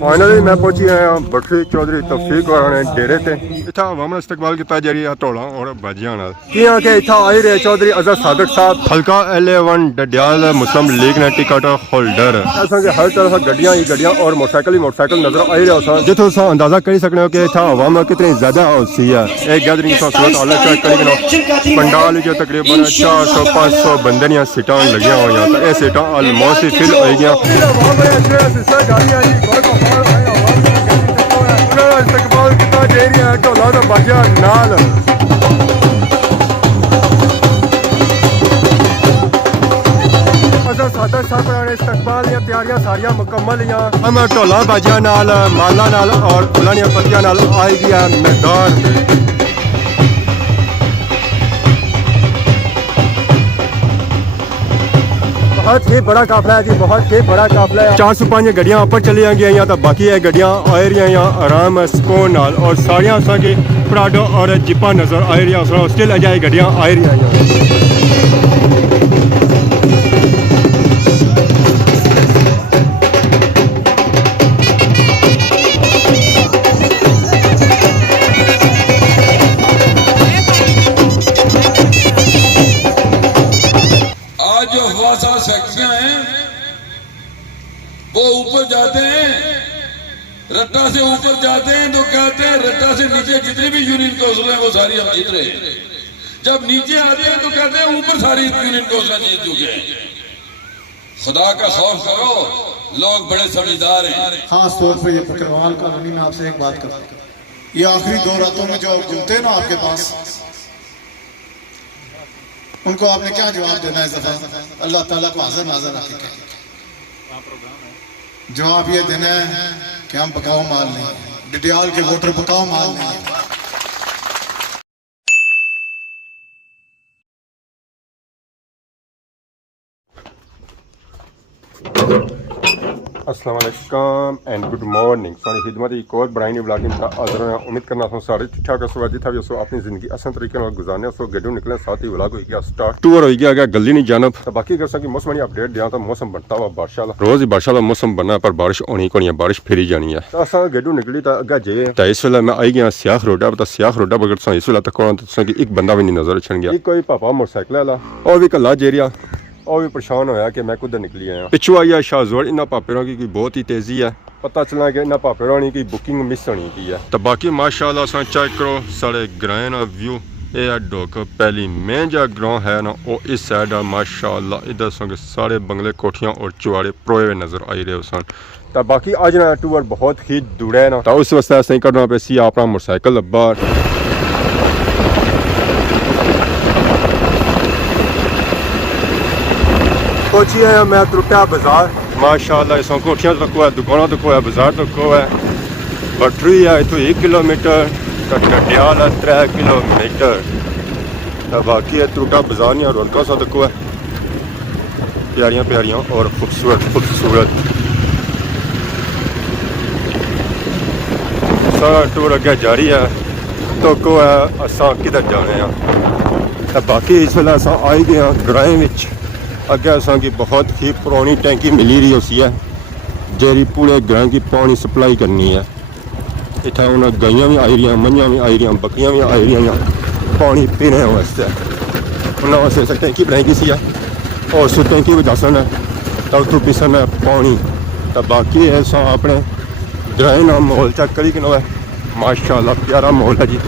Finally मैं पहुंची आया बटरी चौधरी तौफीक होरां डेरे ते इत्थे अवाम इस्तकबाल किया जा रही है ढोलां और बाजियां नाल कियां कि इत्थे आई रहे चौधरी अजहर सादिक साहब हल्का L1 डडियाल मुस्लिम लीग ने टिकट होल्डर असां के हर तरफ गड्डियां ही गड्डियां और मोटरसाइकिल नजर आई रहे हो जिथों असां अंदाजा कर सकते हो कि इत्थे अवाम कितनी ज्यादा होसी है एक गैदरिंग सा सूरत हाल चेक करी पंडाल जो तकरीबन 400-500 बंदे दी सीटां लगियां होईयां ते ये सीटां ऑलमोस्ट ही फिल हो गईयां इस्तकबाल कितना दे रही है ढोला तो बाजिया नाल सादा साहब इस्तकबाल दी तैयारियां सारियां मुकम्मल हम ढोला बाजिया नाल माला नाल और फुलां दी पत्तियां नाल आई गया मैदान में बहुत ही बड़ा काफिला है जी बहुत ही बड़ा काफिला है 405 गड्डियां ऊपर चली गई तो बाकी है गड्डियां आ रही आराम सुकून नाल और सारियां असांखे प्राडो और जिपा नजर आ रही स्टिल अजाई गड्डियां आ रही फैक्ट्रियां हैं वो ऊपर जाते हैं रट्टा से ऊपर जाते हैं तो कहते हैं रट्टा से नीचे जितने भी यूनियन काउंसिल हैं वो सारी हम जीत रहे हैं जब नीचे आते हैं तो कहते हैं ऊपर सारी यूनियन काउंसिल जीत चुके हैं खुदा का खौफ करो लोग बड़े समझदार हैं खास तौर पर ये बकरवाल कॉलोनी में आपसे एक बात करता हूं ये आखिरी 2 रातों में जो जुमते हैं ना आपके पास उनको आपने क्या जवाब देना है दफा अल्लाह ताला को हाजिर नाज़र रखे जवाब ये देना है कि हम बकाऊ माल नहीं डडियाल के वोटर बकाऊ माल नहीं अस्सलाम वालेकुम एंड गुड मॉर्निंग सारी खिदमत एक और ब्राइनी ब्लॉगिंग का आदर उम्मीद करना सो सारे ठीक ठाक सो जिथा भी सो अपनी जिंदगी आसान तरीके से गुजारने सो गड्डू निकले साथ ही व्लॉग हो गया स्टार्ट टूर हो गया गली नहीं जानब तो बाकी कर सकी मौसम अपडेट दिया तो मौसम बनता हुआ बारिश रोज ही बारिश वाला मौसम बनना पर बारिश होनी को नहीं बारिश फिरी जानी है तो असा गड्डू निकली तो अगर जे तो इस वेले मैं आई गया सियाख रोडा तो सियाख रोडा बगैर इस वेले तक एक बंदा भी नहीं नजर छन गया कोई पापा मोटरसाइकिल वाला और भी कला जेरिया और भी परेशान होया कि मैं खुद निकली आया पिछू आई है शाहजोड़ इन्होंने पापेरों की बहुत ही तेजी है पता चला कि इन्होंने पापेरों की बुकिंग मिस होनी की है तो बाकी माशाल्लाह अस चेक करो साढ़े ग्रां का व्यू ये डोक पहली मेन जो ग्रां है ना वो इस साइड है माशाल्लाह इधर संगे सारे बंगले कोठियां और चुआड़े प्रोए हुए नजर आई रहे सन तो बाकी अज ना टूर बहुत ही दूर है ना तो उस वास्ते असं करना पे सी अपना मोटरसाइकिल बाहर पहुंची है मैं त्रुटा बाजार माशाल्लाह इस कोठियां तक है दुकानों तक है बाजार तक है बटरी है इतों 1 किलोमीटर तो डडियाल है 3 किलोमीटर तो बाकी है त्रुटा बाजार नहीं रौनका सा तक है प्यारियां प्यारियां और खूबसूरत सारा टूर अगे जारी है तो को है असा किधर जाने तो बाकी इस वेले अस आई गए ग्राएं विच अगे असा की बहुत ही पुरानी टैंकी मिली रही उसी है जेरी पूरे ग्रां की पानी सप्लाई करनी है इतना उन्हें गाइयां भी आई रही मंझा भी आई रही बकरियां भी आई रही पानी पीने वास्ते उन्होंने वास्ते टैंकी बनाई गई सी और उस टैंकी में दसन तो उतों पिसन है पानी तो बाकी है अपने ग्रां का माहौल चेक करी कि माशाल्लाह प्यारा माहौल है जी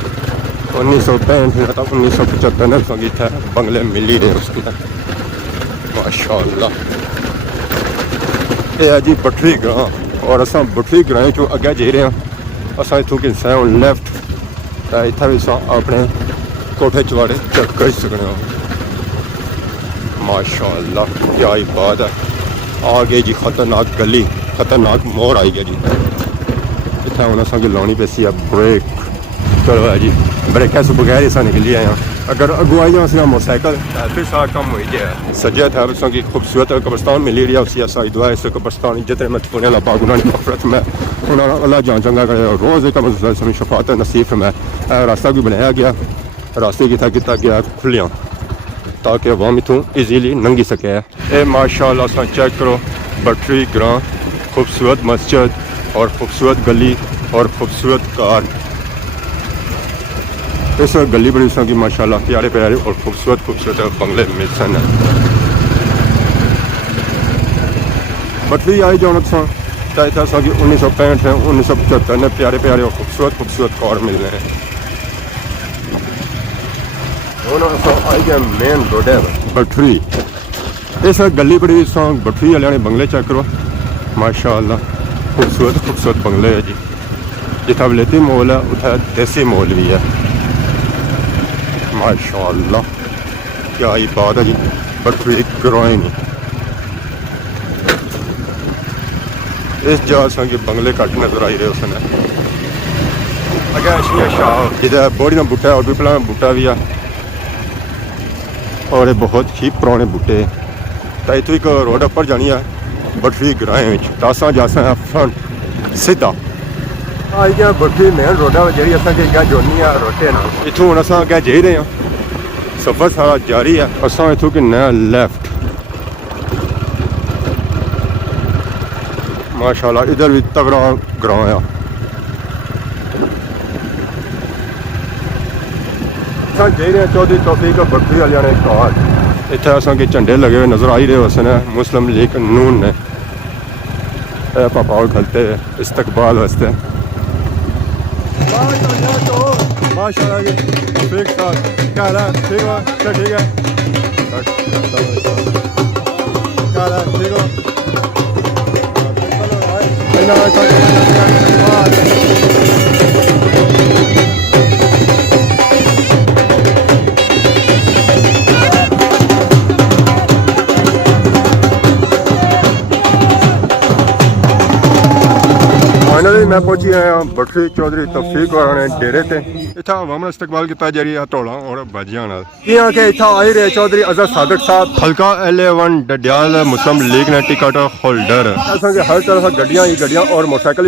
1965 तो 1975 में इतना बंगले मिल ही रहे उसके माशाल्लाह ये जी बटरी ग्रां और अस बटरी ग्रां चो अगे जे रहे हैं अस इतों कि लैफ्ट तो इतना भी अपने कोठे चवाड़े चेक कर सकते हो माशाल्लाह क्या ही बात है आ गई जी खतरनाक गली खतरनाक मोड़ आई गया जी इतना हूँ अस लानी पैसी है ब्रेक चलो है जी ब्रेक से बगैर अस निकली आए हैं अगर अगुवाई सिर्फ मोटरसाइकिल फिर सारा कम हो गया सज्जा था उसों की खूबसूरत कब्रस्तान मिली रही है उसी असा दुआ इस कब्रस्तान जितने मैं पुणे लपा उन्होंने नफरत में उन्होंने अल्लाह जान चंगा करे रोज़ एक शफात नसीफ में रास्ता भी बनाया गया रास्ते की किया गया खुलियाँ ताकि अवाम इतों ईजीली लंघी सके ये माशाल्लाह अस चेक करो बटरी ग्रां खूबसूरत मस्जिद और खूबसूरत गली और खूबसूरत कार। इस गली बड़ी की माशाल्लाह प्यारे प्यारे और खूबसूरत बंगले मिलसन है। बटली आई जो चाहे था कि 1965 है 1975 में प्यारे प्यारे और खूबसूरत कार मिल रहे हैं। आई गए मेन रोड है बटरी। इस गली बड़ी बटरी वाले ने बंगले चेक करो माशाल्लाह खूबसूरत बंगले है जी। जितना विलेती मॉल है उतना देसी मॉल भी है माशाल्लाह। क्या ही बात है जी। बटरी ग्रोइन इस जगह के बंगले घट नजर आई रहे उसने अगर इधर बोड़ी का बूटा है और भी पहला बूटा भी है और ये बहुत ही पुराने बूटे। तो इतों एक रोड पर जानी है बटरी ग्राएं तासा जासा है फ्रंट सीधा आई गया बटरी मेन रोड है जी अगर जोनी है रोटे ना इतों हम अस अगर जा रहे हैं सफर सारा जारी है। असा इतों कि नया लेफ्ट माशाल्लाह इधर भी तगड़ा ग्रां है। जा रहे हैं चौधरी तौफीक बटरी वाले ने कार इतने असा के झंडे लगे हुए नजर आ ही रहे उसने मुस्लिम लीग नून ने पापा और खलते इस्तकबाल वास्ते माशाल्लाह ठीक ठाक क्या हाल है ठीक हो क्या ठीक है क्या हाल है ठीक हो फाइनली मैं पहुंची आया बटरी चौधरी तौफीक और डेरे ते इतना अवाम इस्तकबाल किया जा रही है ढोला और बाजियां नाल कि इतना आई रहे चौधरी अजहर सादिक साहब हल्का LA1 डडियाल मुस्लिम लीग ने टिकट होल्डर असांखे हर तरह गड्डियां ही गड्डियां और मोटरसाइकिल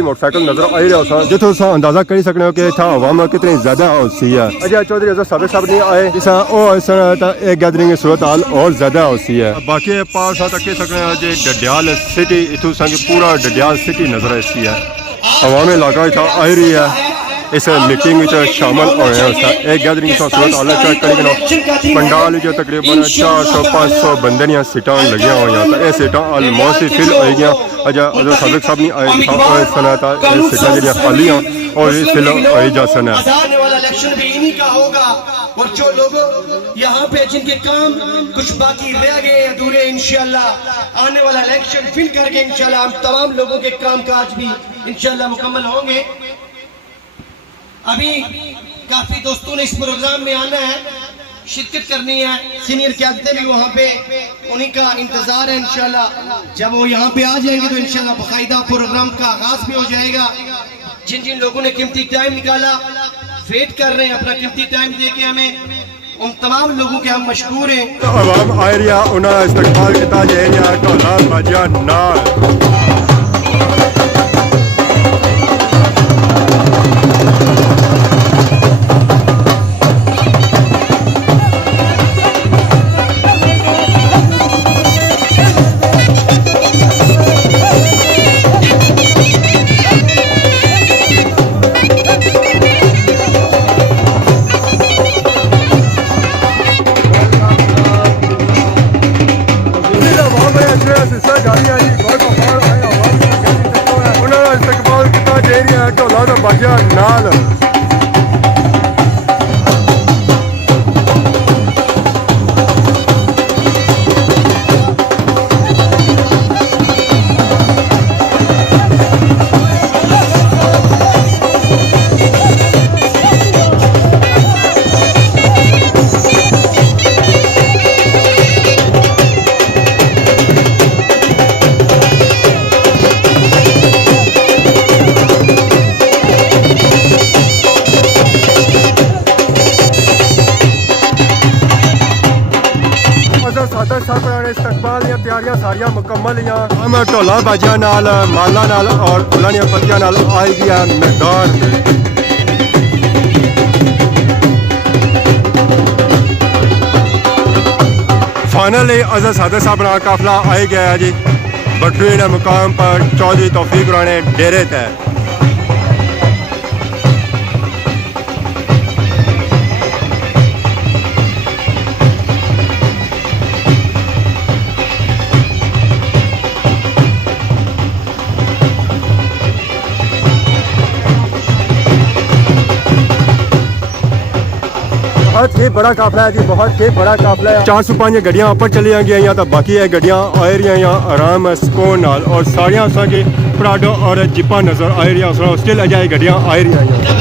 नजर आई रहे जितो अंदाजा कर सकते हो कि इतना अवाम कितनी ज्यादा होती है। अजय चौधरी अजहर सादिक साहब नहीं आए एक गैदरिंग की सूरत हाल और ज्यादा होती है। बाकी पास तक सकते हैं जी डडियाल सिटी इतों पूरा डडियाल सिटी नजर आती है। अवामी इलाका इतना आई रही है इस मीटिंग में शामिल हो रहे हैं। एक गैदरिंग सूरत हाल चेक करेंगे पंडाल जो तकरीबन 400-500 बंदे दी सीटां लगी हुई हैं। ये सीटां ऑलमोस्ट ही फिल हो गई। अजय अजहर सादिक साहब नहीं आए सीटां जी खाली हैं और ये फिल हो जा सन है। और जो लोग यहाँ पे जिनके काम कुछ बाकी रह गए अधूरे इंशाल्लाह आने वाला इलेक्शन फिल करके इंशाल्लाह हम तमाम लोगों के काम काज भी इंशाल्लाह मुकम्मल होंगे। अभी काफी दोस्तों ने इस प्रोग्राम में आना है शिरकत करनी है। सीनियर क़यादतें भी वहाँ पे उन्हीं का इंतजार है इंशाल्लाह। जब वो यहाँ पे आ जाएंगे तो इंशाल्लाह बाकायदा प्रोग्राम का आगाज भी हो जाएगा। जिन जिन लोगों ने कीमती टाइम निकाला वेट कर रहे हैं अपना कीमती टाइम दे के हमें उन तमाम लोगों के हम मशकूर हैं। अवाम आई रही उन्होंने इस्तकबाल किया जा रहा ढोला बाजा नाल ढोला तो बाजा नाल इस्तकबाल दी तैयारियां सारियां मुकम्मल हम ढोला बाजिया नाल माला नाल और फुल्लां दी पत्तियां नाल आई गया मैदान में। फाइनली अजहर सादिक साहब का काफिला आई गया है जी बटरीन मुकाम पर चौधरी तौफीक राणे डेरे तय। बहुत ही बड़ा काफला है जी, बहुत ही बड़ा काफला है। 405 गड्डियां ऊपर चली गई या तो बाकी है गड्डियां आ रही हैं आराम सुकून नाल और सारियां असांखे प्राडो और जिपा नजर आ रही हैं। स्टिल अजाई गड्डियां आ रही हैं।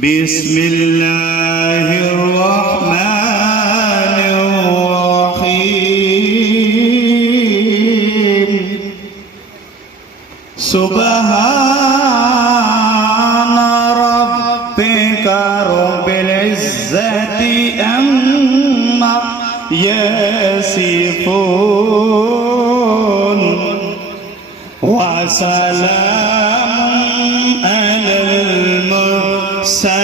बिस्मिल्लाहिर्रहमानिर्रहीम सुब्हान रब्बिका रब्बिल इज्जति अम्मा यसिफून वसलामुन अलल मुरसलीन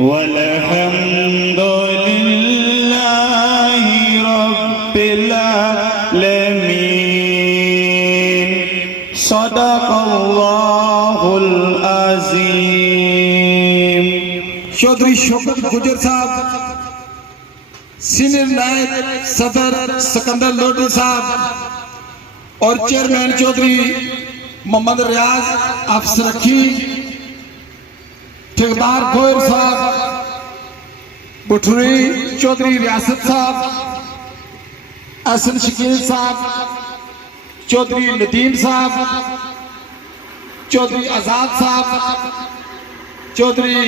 वल्हम्दुलिल्लाहि रब्बिल आलमीन सदक़ल्लाहुल अज़ीम। चौधरी शौकत गुजर साहब, सीनियर नायब सदर सिकंदर लोधी साहब और चेयरमैन चौधरी मोहम्मद रियाज अफसर रखी, ठेकेदार गोयर साहब, बुठरी चौधरी रियासत साहब, हसन शकील साहब, चौधरी नदीम साहब, चौधरी आजाद साहब, चौधरी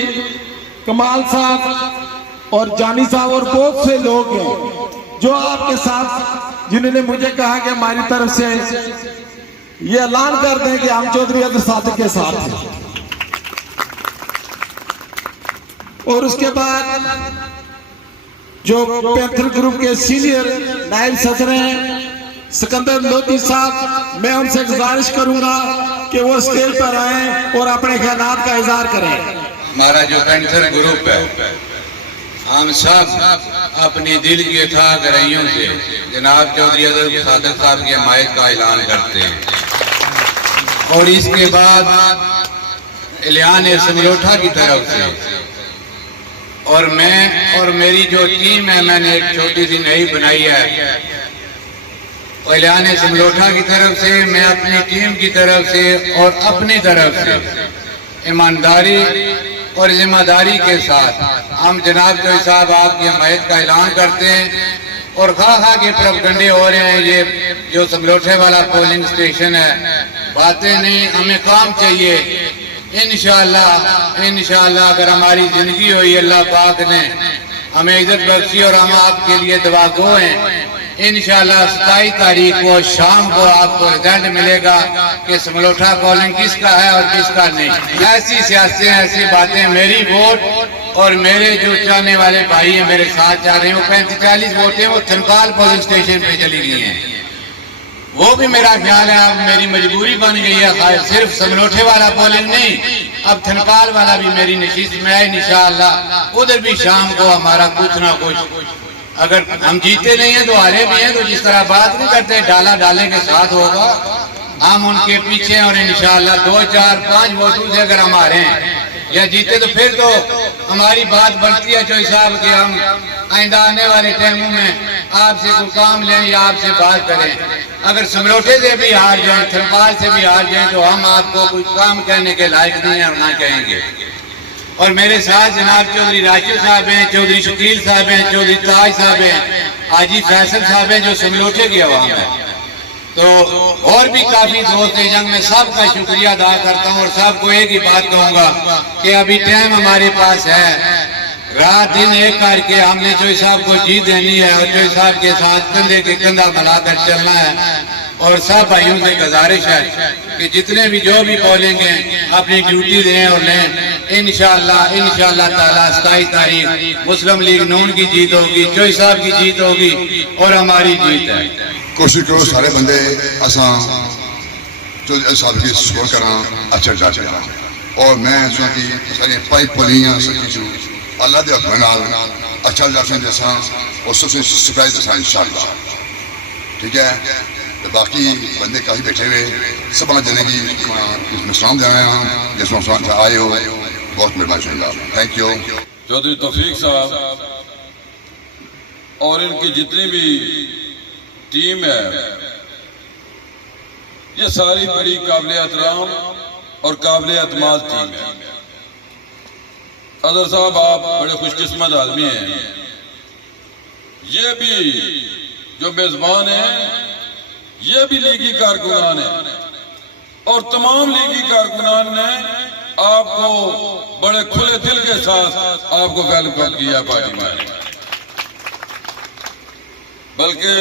कमाल साहब और जानी साहब और बहुत से लोग हैं जो आपके साथ, जिन्होंने मुझे कहा कि हमारी तरफ से ये ऐलान कर दें कि हम चौधरी अदर सादिक के साथ हैं। और उसके बाद जो पैंथर ग्रुप के सीनियर नायब सदर हैं सिकंदर लोधी साहब, मैं उनसे गुजारिश करूंगा कि वो स्टेज पर आए और अपने ख्यालात का इजहार करें। हमारा जो पैंथर ग्रुप है, हम सब अपनी दिल की अथाह गहराइयों से जनाब चौधरी अदर सादिक साहब की हमायत का ऐलान करते हैं और इसके बाद इलियान समलोठा की तरफ से और मैं और मेरी जो टीम है, मैंने एक छोटी सी नई बनाई है, इलियान समलोठा की तरफ से, मैं अपनी टीम की तरफ से और अपनी तरफ से ईमानदारी और जिम्मेदारी के साथ हम जनाब चौधरी साहब आपकी हमायत का ऐलान करते हैं। और खा के प्रोपगंडे हो रहे हैं, ये जो समलोठे वाला पोलिंग स्टेशन है, बातें नहीं, हमें काम चाहिए। इंशाअल्लाह अगर हमारी जिंदगी हुई, अल्लाह पाक ने हमें इज्जत बख्शी और हम आपके लिए दुआ गो हैं। इंशाअल्लाह 27 तारीख को शाम को आपको रिजल्ट मिलेगा कि समलोठा कॉलोनी किसका है और किसका नहीं। ऐसी सियासतें, ऐसी बातें, मेरी वोट और मेरे जो चाहने वाले भाई हैं मेरे साथ जा रहे हैं, वो 35-40 वोटें वो थनकाल पोलिंग स्टेशन पे चली गई हैं। वो भी मेरा ख्याल है अब मेरी मजबूरी बन गई है, सिर्फ समलोठे वाला पोलिंग नहीं, अब थनकाल वाला भी मेरी नशीस में है। इंशाअल्लाह उधर भी शाम को हमारा कुछ ना कुछ, अगर हम जीते नहीं हैं तो हारे भी हैं, तो जिस तरह बात नहीं करते डाला डाले के साथ होगा, हम उनके पीछे। और इंशाअल्लाह 2, 4, 5 वोटों से अगर हम हारे हैं या जीते तो फिर तो हमारी बात बनती है चौधरी साहब कि हम आइंदा आने वाले टाइमों में आपसे कोई काम लें या आपसे बात करें। अगर समलोठे से भी हार जाए, थरपाल से भी हार जाए, तो हम आपको कोई काम करने के लायक नहीं है, ना कहेंगे। और मेरे साथ जनाब चौधरी राशिद साहब हैं, चौधरी शकील साहब हैं, चौधरी ताज साहब हैं, हाजी फैसल साहब हैं, जो समलोठे की आवाम है। तो और भी काफी दोस्त हैं जंग में, सबका शुक्रिया अदा करता हूँ और सबको एक ही बात कहूँगा कि अभी टाइम हमारे पास है, रात दिन एक करके हमने चौधरी साहब को जीत देनी है और चौधरी साहब के साथ कंधे के कंधा मिलाकर चलना है। और सब भाइयों से गुजारिश है कि जितने भी जो भी बोलेंगे अपनी ड्यूटी दें और लें। इंशाअल्लाह ताला 27 तारीख मुस्लिम लीग नून की जीत होगी, चौधरी साहब की जीत होगी और हमारी जीत है। कोशिश करो सारे बंदे असा चौधरी साहब की सपोर्ट करना अच्छा जाएगा। और मैं कि सारी पाइप पलियां सकी चू अल्लाह दे हुक्म नाल अच्छा जाफे देसा और सबसे सरप्राइज देसा इंशाअल्लाह। ठीक है, तो बाकी बंदे काफी बैठे हुए सब जने की इसमें सलाम देना है, जिसमें आए हो बहुत मेहरबानी। Thank you. चौधरी तौफीक साहब और इनकी जितनी भी टीम है, ये सारी बड़ी काबिल एहतराम और काबिल एतमाद टीम है। अदर साहब आप बड़े खुशकिस्मत आदमी हैं, ये भी जो मेजबान है ये भी लीगी कारकुनान है। और तमाम लीगी कारकुनान ने आपको बड़े खुले दिल के साथ आपको वेलकम किया पार्टी में। बल्कि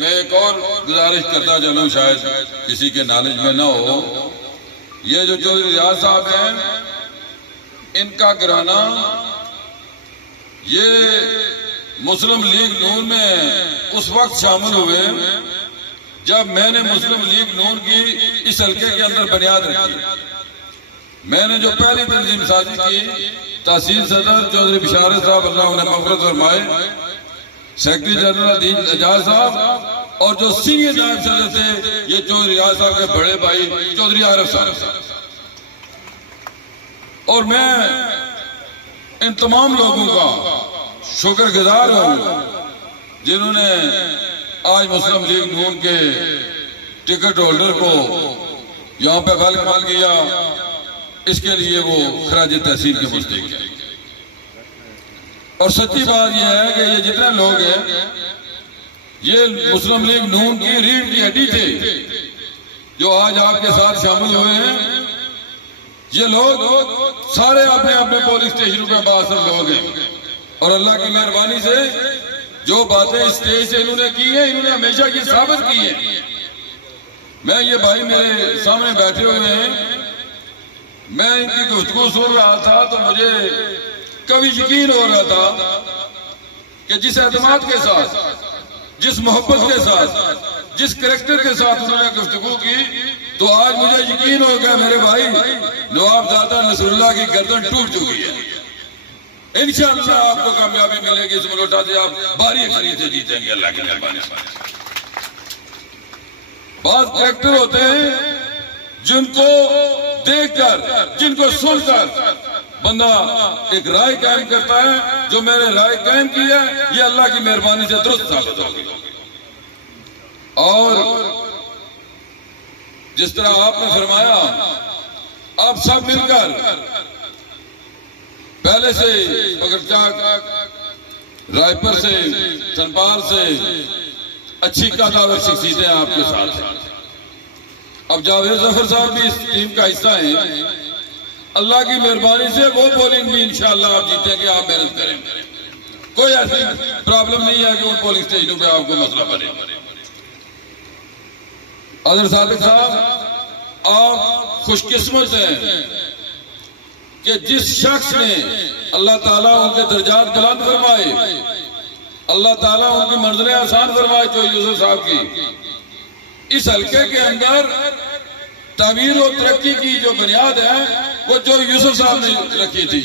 मैं एक और गुजारिश करता चलूं, शायद किसी के नॉलेज में ना हो, ये जो चौधरी रियाज साहब हैं, इनका घराना ये मुस्लिम लीग नून में उस वक्त शामिल हुए जब मैंने मुस्लिम लीग नून की इस हल्के के अंदर बुनियाद रखी। मैंने जो पहली तंजीम साजी की, तहसील सदर चौधरी बिशारत साहब अल्लाह उन्हें मग़फ़िरत फरमाए, सेक्रेटरी जनरल अदील एजाज साहब, और जो सीनियर नायब सदर थे ये चौधरी रियाज साहब के बड़े भाई चौधरी आरिफ साहब। और मैं इन तमाम लोगों का शुक्रगुजार हूं जिन्होंने आज मुस्लिम लीग नून के टिकट होल्डर को यहाँ पे वेलकम किया। इसके लिए वो खराज तहसील के मुस्तहिक है। और सच्ची बात यह है कि ये जितने लोग हैं ये मुस्लिम लीग नून की रीढ़ की हड्डी थे जो आज आपके साथ शामिल हुए हैं। ये लोग सारे अपने अपने पोलिंग स्टेशनों पे बासर लोग हैं और अल्लाह की मेहरबानी से जो बातें स्टेज से इन्होंने की है, इन्होंने हमेशा ये साबित की है। मैं ये भाई मेरे सामने बैठे हुए हैं, मैं इनकी गुफ्तगू सुन रहा था तो मुझे कभी यकीन हो रहा था कि जिस एतमाद के साथ, जिस मोहब्बत के साथ, जिस करैक्टर के साथ उन्होंने गुफ्तगू की, तो आज मुझे यकीन हो गया मेरे भाई नवाबजादा नसरुल्लाह की गर्दन टूट चुकी है। इंशाअल्लाह आपको कामयाबी मिलेगी। इस मुल्क से आप बारी खरीद से जीतेंगे अल्लाह की मेहरबानी से। बहुत करैक्टर होते हैं जिनको देखकर, जिनको सुनकर बंदा एक राय कायम करता है। जो मैंने राय कायम की है ये अल्लाह की मेहरबानी से दुरुस्त साबित होगी। और जिस तरह आपने फरमाया, आप सब मिलकर पहले से बगरचाक, रायपुर से, चंपाल से अच्छी कादावर शख्सियतें आपके साथ हैं। अब जावेद जफर साहब भी इस टीम का हिस्सा है। अल्लाह की मेहरबानी से वो पोलिंग भी इंशाअल्लाह आप जीतेंगे। आप मेहनत करें, कोई ऐसी प्रॉब्लम नहीं है कि उन पोलिंग स्टेशनों पे आपको मसला बने। अदर सादिक साहब, आप खुशकिस्मत हैं कि जिस शख्स ने अल्लाह ताला उनके दर्जात बुलंद फरमाए, अल्लाह ताला उनकी मंजिलें आसान फरमाए, जो यूसुफ साहब की इस हल्के के अंदर तामीर और तरक्की की जो बुनियाद है वो जो यूसुफ साहब ने रखी थी।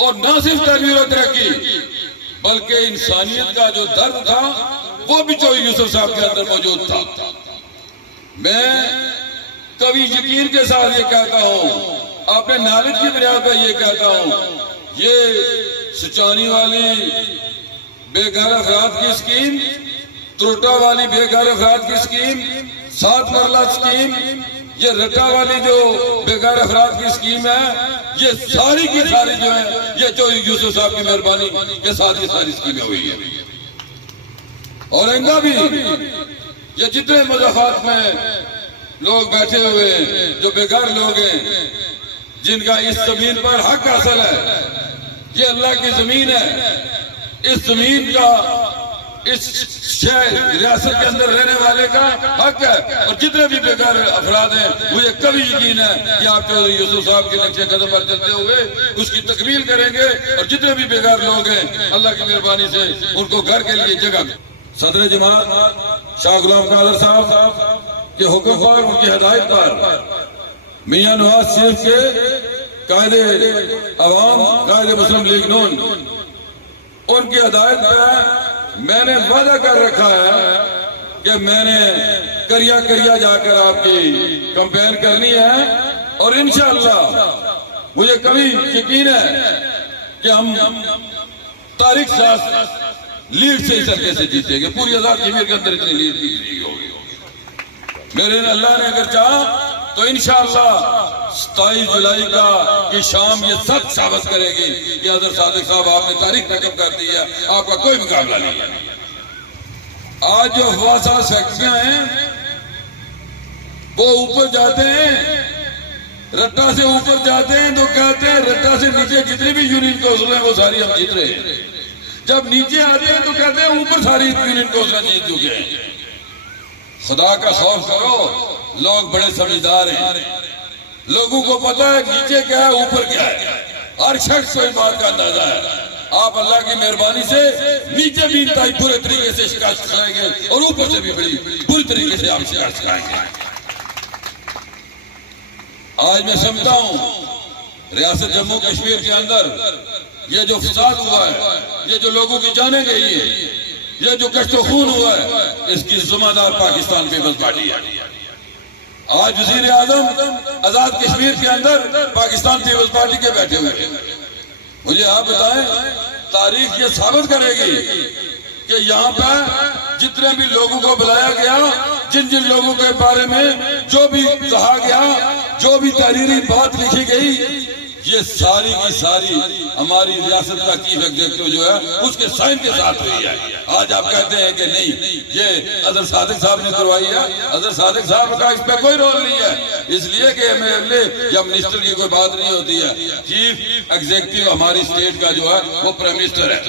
और न सिर्फ तामीर और तरक्की बल्कि इंसानियत का जो दर्द था वो भी जो यूसुफ साहब के अंदर मौजूद था। मैं कभी यकीन के साथ ये कहता हूँ, अपने नॉलेज की बुनियाद पर ये कहता हूँ, ये सुचानी वाली बेघर अफराद की स्कीम, त्रोटा वाली बेघर अफराद की स्कीम, 7 मरला स्कीम, ये रट्टा वाली जो बेघर अफराद की स्कीम है, ये सारी की सारी जो है ये जो यूसुफ साहब की मेहरबानी के साथ ये सारी स्कीमें हुई है। और आइंदा भी ये जितने मुज़ाफ़ात में लोग बैठे हुए हैं, जो बेघर लोग हैं, जिनका इस जमीन पर हक हासिल है, ये अल्लाह की जमीन है। इस जमीन का, इस शहर रियासत के अंदर रहने वाले का हक है। और जितने भी बेकार अफराद हैं, मुझे कभी यकीन है कि आप चौधरी यूसुफ साहब के नक्शे कदम पर चलते हुए उसकी तकमील करेंगे। और जितने भी बेकार लोग हैं, अल्लाह की मेहरबानी से उनको घर के लिए जगह। सदर जमात शाह गुलाम कादर साहब के हुक्म पर, उनकी हिदायत पर मियां नवाज शरीफ के कायदे अवाम, कायदे मुस्लिम लीग नून, उनकी हिदायत पर मैंने वादा कर रखा है कि मैंने करिया करिया जाकर आपकी कंपेन करनी है। और इंशाअल्लाह मुझे कभी यकीन है कि हम तारीख साथ लीड से इस तरीके से जीतेंगे। पूरी आजाद कश्मीर के अंदर इतनी लीड नहीं होगी। मेरे अल्लाह ने अगर चाहा तो इंशाअल्लाह 27 जुलाई की शाम ये सच साबित करेगी कि हज़रत सादिक साहब आपने तारीख रकम कर दी है, आपका कोई मुकाबला नहीं है। आज जो हवासा फैक्ट्रियां हैं वो ऊपर जाते हैं, रट्टा से ऊपर जाते हैं तो कहते हैं रट्टा से नीचे जितने भी यूनियन काउंसिल हैं वो सारी हम जीत रहे हैं। जब नीचे आते हैं तो कहते हैं ऊपर सारी यूनियन काउंसिल जीत चुके हैं। खुदा का खौफ करो, लोग बड़े समझदार हैं, लोगों को पता है नीचे क्या है ऊपर क्या है, हर शख्स को इस बात का अंदाजा है। आप अल्लाह की मेहरबानी से नीचे भी इंतहाई बुरे तरीके से शिकायत कराएंगे और ऊपर से भी बड़ी बुरी तरीके से आप शिकायत कराएंगे। आज मैं समझता हूं रियासत जम्मू कश्मीर के अंदर ये जो फसाद हुआ है, ये जो लोगों की जाने गई है, ये जो कश्तो खून हुआ है, इसकी जिम्मेदार पाकिस्तान पीपल्स पार्टी है। आज वजीर आजम आजाद कश्मीर के अंदर पाकिस्तान पीपल्स पार्टी के बैठे हुए हैं। मुझे आप बताएं, तारीख ये साबित करेगी कि यहाँ पर जितने भी लोगों को बुलाया गया, जिन जिन लोगों के बारे में जो भी कहा गया, जो भी तहरीरी बात लिखी गई, ये सारी की सारी हमारी रियासत का चीफ एग्जीक्यूटिव जो है उसके साइन के साथ हुई है। आज आप कहते हैं कि नहीं, ये अजहर सादिक साहब ने करवाई है। अजहर सादिक साहब का इस पे कोई रोल नहीं है, इसलिए कि एमएलए या मिनिस्टर की कोई बात नहीं होती है। चीफ एग्जीक्यूटिव हमारी स्टेट का जो है वो प्राइम मिनिस्टर है।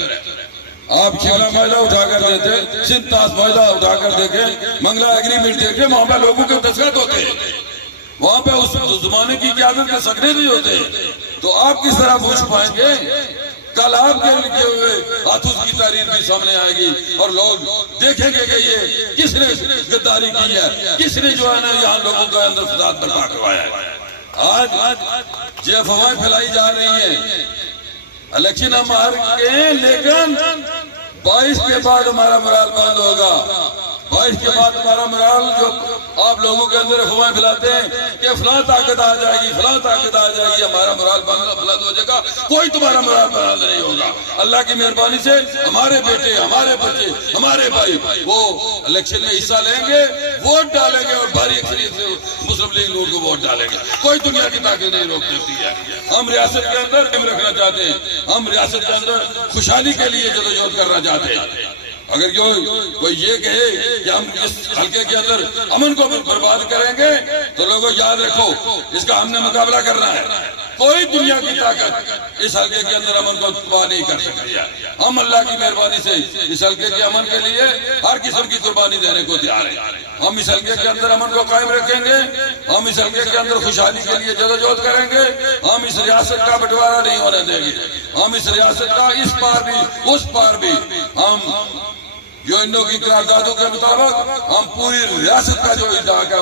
आप शिमला माहिदा उठाकर देते, सिंध ताज माहिदा उठाकर देखें, मंगला एग्रीमेंट देखें, वहां पर लोगों के दस्तखत होते हैं, वहां पे उस जमाने की क्यादत के सकने नहीं होते। तो आप किस तरह पूछ पाएंगे? कल आपके लिखे हुए हाथों की तारीफ भी सामने आएगी और लोग देखेंगे कि ये किसने गद्दारी की है, किसने जो है ना यहाँ लोगों के अंदर फसाद बर्पा करवाया है। आज जो अफवाहें फैलाई जा रही है, इलेक्शन हम हार गए, लेकिन 22 के बाद हमारा मोराल बंद होगा। 22 के बाद हमारा मोराल, जो आप लोगों के अंदर अफवाहें फैलाते हैं कि फलां ताकत आ जाएगी, फलां ताकत आ जाएगी, हमारा मोराल बुलंद हो जाएगा, कोई तुम्हारा मोराल बुलंद नहीं होगा। अल्लाह की मेहरबानी से हमारे बेटे, हमारे बच्चे, हमारे भाई वो इलेक्शन में हिस्सा लेंगे, वोट डालेंगे और भारी अक्सरियत से मुस्लिम लीग नून को वोट डालेंगे। कोई दुनिया की ताकत नहीं रोक सकती है। हम रियासत के अंदर कायम रखना चाहते हैं, हम रियासत के अंदर खुशहाली के लिए जदोजहद करना चाहते हैं। अगर कोई ये कहे कि हम इस हल्के के अंदर अमन को बर्बाद करेंगे, तो लोगों याद रखो, इसका हमने मुकाबला करना है। कोई दुनिया की ताकत इस हल्के के अंदर अमन को तबाह नहीं कर सकती है। हम अल्लाह की मेहरबानी से इस हल्के के अमन के लिए हर किस्म की कुर्बानी देने को तैयार हैं। हम इस हल्के के अंदर अमन को कायम रखेंगे, हम इस हल्के के अंदर खुशहाली के लिए जदोजहद करेंगे, हम इस रियासत का बंटवारा नहीं होने देंगे, हम इस रियासत का इस पार भी उस पार भी हम यूएनओ की करारदादों के मुताबिक हम पूरी रियासत का जो इदाक है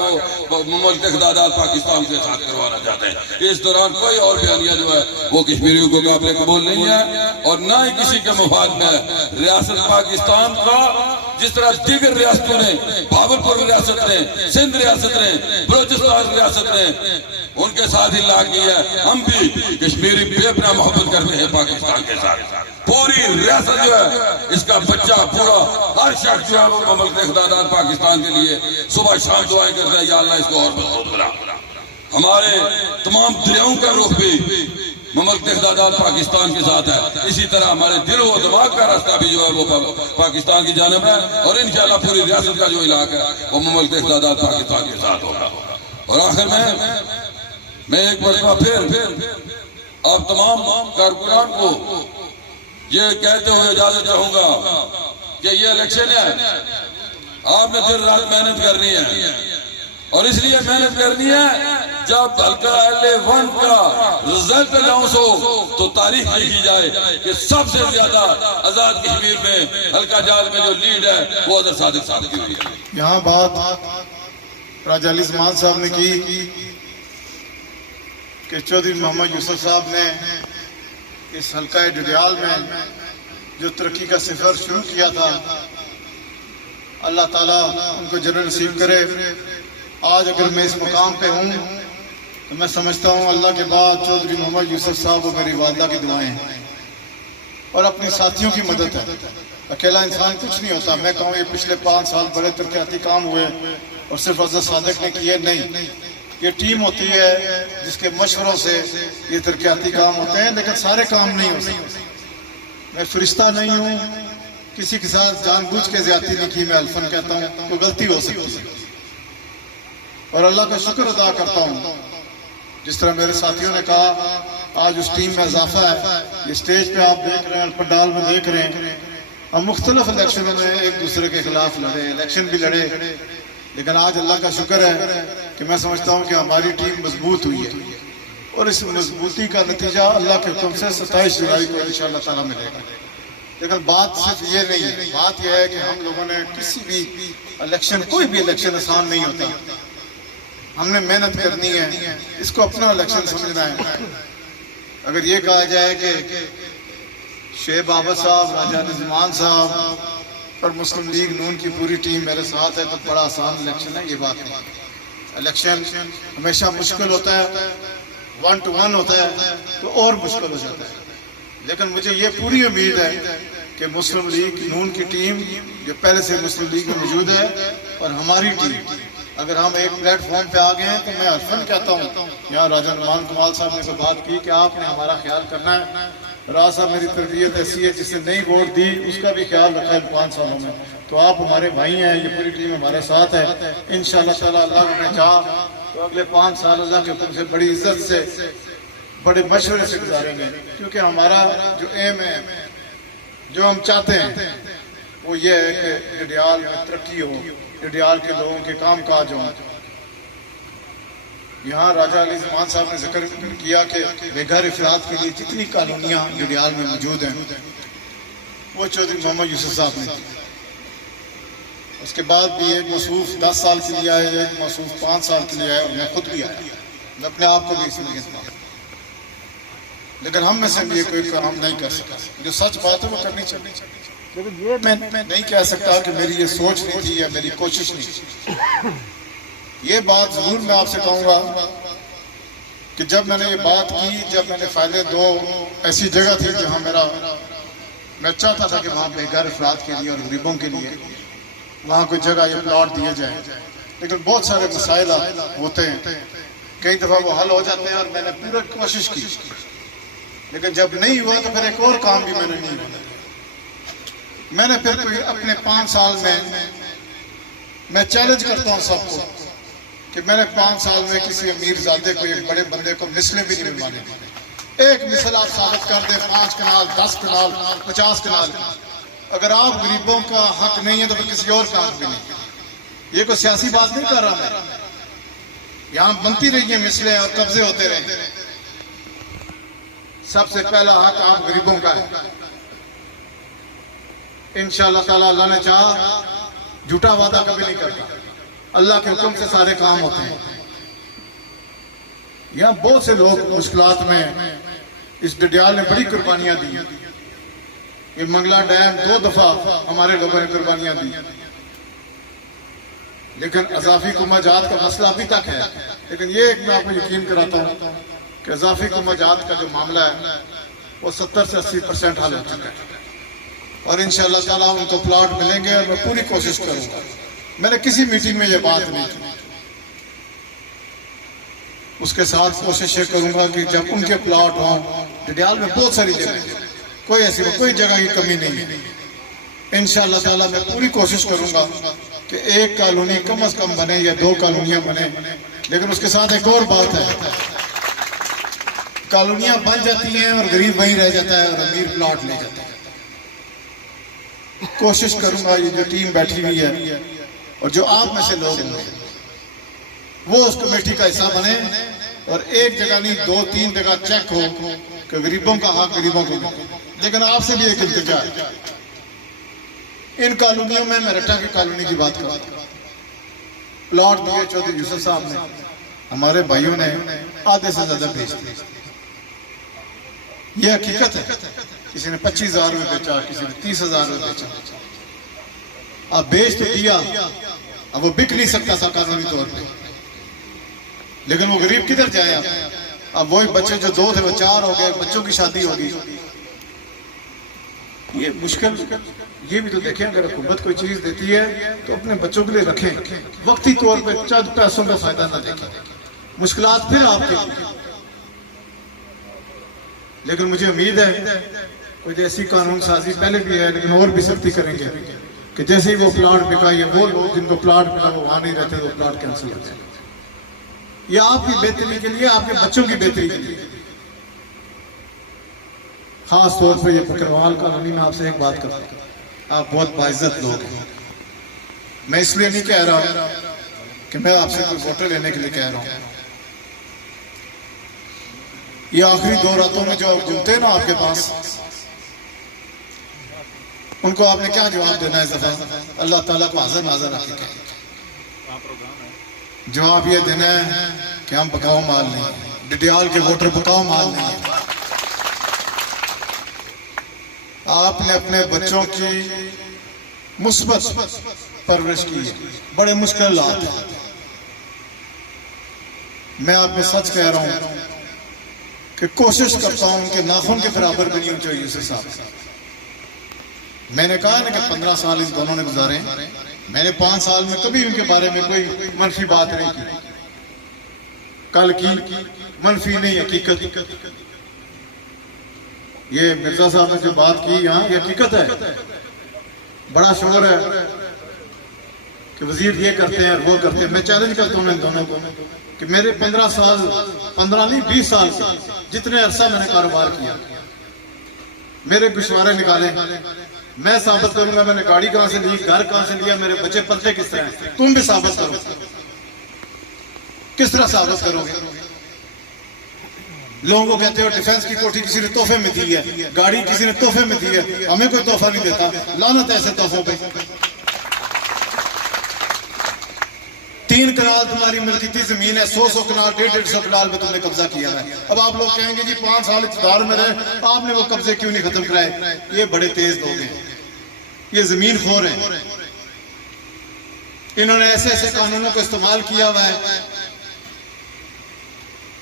वो मुल्क इक़्तिदार पाकिस्तान के साथ करवाना चाहते हैं। इस दौरान कोई और बयानिया जो है वो कश्मीरियों को काबिल कबूल नहीं है और न ही किसी के मुफाद में है। रियासत पाकिस्तान का जिस तरह दीगर रियासतों ने, भावलपुर रियासत ने, सिंध रियासत ने, बलोचिस्तान रियासत ने उनके साथ ही ला की है, हम भी कश्मीरी बेपनाह मोहब्बत करते हैं पाकिस्तान के साथ। पूरी रियासत जो है, इसका बच्चा बूढ़ा हर शख्स जो है वो मुल्क इक़्तिदार पाकिस्तान के लिए सुबह शाम दुआएं करते हैं, या अल्लाह इसको और मजबूत बना। हमारे तमाम दरियाओं का रुख भी मुल्क इक़्तिदार पाकिस्तान के साथ है। इसी तरह हमारे दिल और दिमाग का रास्ता भी जो है वो पाकिस्तान की जानिब है और इंशाअल्लाह पूरी रियासत का जो इलाका है वो मुल्क इक़्तिदार पाकिस्तान के साथ होगा। और आखिर में मैं एक मरतबा फिर आप तमाम कारकुनान को ये कहते हुए इजाजत चाहूंगा कि ये इलेक्शन है, आपने दिन रात मेहनत करनी है और इसलिए मेहनत करनी है जब हल्का LA1 का रिजल्ट अनाउंस हो तो तारीख लिखी जाए कि सबसे ज्यादा आजाद कश्मीर में हल्का जाल में जो लीड है वो अजहर सादिक साहब की हुई है। यहाँ बात राजा अली ज़मान साहब ने की कि चौधरी मोहम्मद यूसुफ साहब ने इस हल्का डडियाल में जो तरक्की का सफर शुरू किया था, अल्लाह ताला उनको जन्नत नसीब करे। आज अगर मैं इस मुकाम पे हूँ तो मैं समझता हूँ अल्लाह के बाद चौधरी मोहम्मद यूसुफ साहब और मेरी वालदा की दुआएं हैं और अपने साथियों की मदद है। अकेला इंसान कुछ नहीं होता। मैं कहूँ ये पिछले 5 साल बड़े तरक्याती काम हुए और सिर्फ अजहर सादिक ने किए नहीं, ये टीम होती है जिसके मशवरों से ये तरक्याती काम होते हैं, लेकिन सारे काम नहीं हो सकते। मैं फरिश्ता नहीं हूँ, किसी के साथ जानबूझ के ज्यादती नहीं की, मैं अल्फन कहता हूँ, तो गलती हो सकती है और अल्लाह का शुक्र अदा करता हूँ, जिस तरह मेरे साथियों ने कहा, आज उस टीम में इजाफा है। ये स्टेज पे आप देख रहे हैं, पंडाल में देख रहे हैं, हम मुख्तलिफ इलेक्शनों में एक दूसरे के खिलाफ लड़े, इलेक्शन भी लड़े, लेकिन आज अल्लाह का शुक्र है कि मैं समझता हूँ कि हमारी टीम मजबूत हुई है और इस मजबूती का नतीजा अल्लाह के हुक्म से 27 जुलाई को इंशाअल्लाह ताला मिलेगा। लेकिन बात सिर्फ ये नहीं है, बात यह है कि हम लोगों ने किसी भी इलेक्शन, कोई भी इलेक्शन आसान नहीं होता, हमने मेहनत करनी है, इसको अपना इलेक्शन समझना है। अगर ये कहा जाए कि शेब बाबर साहब, राजा निज़मान साहब और मुस्लिम लीग नून की पूरी टीम मेरे साथ है तो बड़ा आसान इलेक्शन है, ये बात नहीं। इलेक्शन हमेशा मुश्किल होता है, 1 to 1 होता है तो और मुश्किल हो जाता है। लेकिन मुझे ये पूरी उम्मीद है कि मुस्लिम लीग नून की टीम जो पहले से मुस्लिम लीग में मौजूद है और हमारी टीम, अगर हम एक प्लेटफॉर्म पे आ गए हैं तो मैं हरफन कहता हूँ, यहाँ राजा नुमान कमाल साहब ने तो बात की कि आपने हमारा ख्याल करना है। राज साहब मेरी तरबियत ऐसी है, जिसने नई वोट दी उसका भी ख्याल रखा है 5 सालों में, तो आप हमारे भाई हैं, ये पूरी टीम हमारे साथ है। इंशाअल्लाह ताला अल्लाह ने चाहा तो अगले 5 साल अल्लाह के हुक्म से बड़ी इज्जत से, बड़े मशवरे से गुजारेंगे, क्योंकि हमारा जो एम है, जो हम चाहते हैं वो ये है कि डडियाल में तरक्की हो, डडियाल के लोगों के काम काज हों। यहाँ राजा अली ज़मान साहब ने जिक्र किया कि बेघर अफराद के लिए जितनी कॉलोनियाँ डडियाल में मौजूद हैं वो चौधरी मोहम्मद यूसुफ साहब ने दी। उसके बाद भी एक मसूफ 10 साल के लिए आया, एक मसूफ 5 साल के लिए आया और मैं खुद भी आया, मैं अपने आप को भी इसमें गिनता हूं। लेकिन हम में से भी कोई काम नहीं कर सका, जो सच बात है वो करनी चाहिए। लेकिन ये मैं नहीं कह सकता कि मेरी ये सोच नहीं थी या मेरी कोशिश नहीं थी। ये बात जरूर मैं आपसे कहूँगा कि जब मैंने ये बात की, जब मैंने फायदे 2 ऐसी जगह थी जहाँ मैं चाहता था कि वहाँ बेघर अफराद के लिए और गरीबों के लिए वहाँ कोई जगह या प्लॉट दिए जाए, लेकिन बहुत सारे मसाइल होते हैं, कई दफ़ा वो हल हो जाते हैं और मैंने पूरी कोशिश की, लेकिन जब नहीं हुआ तो फिर एक और काम भी मैंने नहीं किया। मैंने फिर कोई अपने 5 साल में मैं चैलेंज करता हूँ सबको कि मैंने 5 साल में किसी अमीर ज़ादे को, एक बड़े बंदे को मिसलें भी नहीं मिलवाने दी। एक मिसल आप साबित कर दें, 5 कनाल, 10 कनाल, 50 कनाल, अगर आप गरीबों का हक नहीं है तो फिर किसी और का हक भी नहीं। ये कोई सियासी बात नहीं कर रहा मैं, यहाँ बनती रही है मिसलें और कब्जे होते रहे। सबसे पहला हक आप गरीबों का है। इंशाअल्लाह ताला अल्लाह ने चाहा, झूठा वादा कभी नहीं करता, अल्लाह के हुक्म से सारे काम होते हैं। यहाँ बहुत से लोग मुश्किलात में, इस डडियाल ने बड़ी कुर्बानियां दी। ये मंगला डैम 2 दफा हमारे लोगों ने कुर्बानियां दी, लेकिन अजाफी कुमाजात का मसला अभी तक है। लेकिन ये एक मैं आपको यकीन कराता हूँ कि अजाफी कुमाजात का जो मामला है वो 70 से 80% हल हो चुका है और इंशाअल्लाह ताला उनको प्लॉट मिलेंगे और मैं पूरी कोशिश करूंगा। मैंने किसी मीटिंग में ये बात नहीं की, उसके साथ कोशिश ये करूंगा कि जब उनके प्लॉट हों, डडियाल में बहुत सारी जगह, कोई ऐसी कोई जगह की कमी नहीं है। इंशाअल्लाह ताला मैं पूरी कोशिश करूंगा कि एक कॉलोनी कम से कम बने या 2 कॉलोनियां बने। लेकिन उसके साथ एक और बात है, कॉलोनियां बन जाती हैं और गरीब वहीं रह जाता है और अमीर प्लॉट ले जाता है। कोशिश करूंगा ये जो टीम बैठी हुई है और जो आप में से लोग होंगे वो उस कमेटी का हिस्सा बने और एक जगह नहीं 2-3 जगह चेक हो कि गरीबों का हक गरीबों को मिले। लेकिन आपसे भी एक इल्तिजा है, इन कॉलोनियों में मैं रट्टा की कॉलोनी की बात कर, प्लॉट दिए चौधरी यूसुफ साहब ने, हमारे भाइयों ने आधे से ज्यादा बेच दिए। ये हकीकत है, किसी ने 25,000 रुपये बेचा, किसी ने 30,000 रुपये बेचा। अब बेच तो दिया, अब वो बिक नहीं सकता था कानूनी तौर पे, लेकिन वो गरीब किधर जाए? अब वही बच्चे जो 2 थे वो 4 हो गए, बच्चों की शादी होगी। ये मुश्किल, ये भी तो देखें, अगर हुकूमत कोई चीज देती है तो अपने बच्चों के लिए रखें, वक्ती तौर पे चंद पैसों का फायदा ना देखें, मुश्किलात फिर आपके लिए। लेकिन मुझे उम्मीद है कोई जैसी कानून साजी पहले भी है, लेकिन और भी सख्ती करेंगे कि जैसे ही वो प्लाट बिका या वो लोग जिनको प्लाट मिला वो वहां नहीं रहते तो प्लाट कैंसिल हो जाए। ये आपकी बेहतरी के लिए, आपके बच्चों की बेहतरी के लिए। खास तौर पर ये बकरवाल कॉलोनी में आपसे एक बात करता हूं, आप बहुत बाइज्जत लोग हैं। मैं इसलिए नहीं कह रहा कि मैं आपसे कोई वोटर लेने के लिए कह रहा हूं। ये आखिरी 2 रातों में जो घूमते हैं ना आपके पास, उनको आपने क्या जवाब देना है इस दफा? अल्लाह ताला को हाजिर नाज़र रख के जवाब ये देना है कि हम बकाऊ माल नहीं, डिडियाल के वोटर बकाऊ माल नहीं है। आपने अपने बच्चों की मुस्बत परवरिश की है, बड़े मुश्किल हालात हैं। मैं आप में सच कह रहा हूं कि कोशिश करता हूं उनके नाखून के बराबर भी नहीं होनी चाहिए उस हिसाब से। मैंने कहा ना कि 15 साल इन दोनों ने गुजारे, मैंने 5 साल में कभी उनके बारे में कोई मनफी बात नहीं की। कल की मनफी नहीं, हकीकत। ये मिर्जा साहब ने जो बात की यहाँ, ये हकीकत है। बड़ा शोर है कि वजीर ये करते हैं वो करते हैं। मैं चैलेंज करता हूँ इन दोनों को कि मेरे 15 साल, 15 नहीं 20 साल से जितने अरसा मैंने कारोबार किया, मेरे गुशवारे निकाले, मैं साबित करूंगा मैंने गाड़ी कहां से ली, घर कहां से लिया, मेरे बच्चे पलते किस तरह हैं। तुम भी साबित करो, किस तरह साबित करोगे? लोगों को कहते हो डिफेंस की कोठी किसी ने तोहफे में दी है, गाड़ी किसी ने तोहफे में दी है, हमें कोई तोहफा नहीं देता। लानत ऐसे तोहफों पे। 3 कनाल तुम्हारी मिलकियती जमीन है, 100 कनाल 150 कनाल में तुमने कब्जा किया है। अब आप लोग कहेंगे जी 5 साल इक़्तिदार में रहे, आपने वो कब्जे क्यों नहीं खत्म कराए? ये बड़े तेज लोग हैं, ये जमीन खोर हैं। इन्होंने ऐसे ऐसे कानूनों को इस्तेमाल किया हुआ है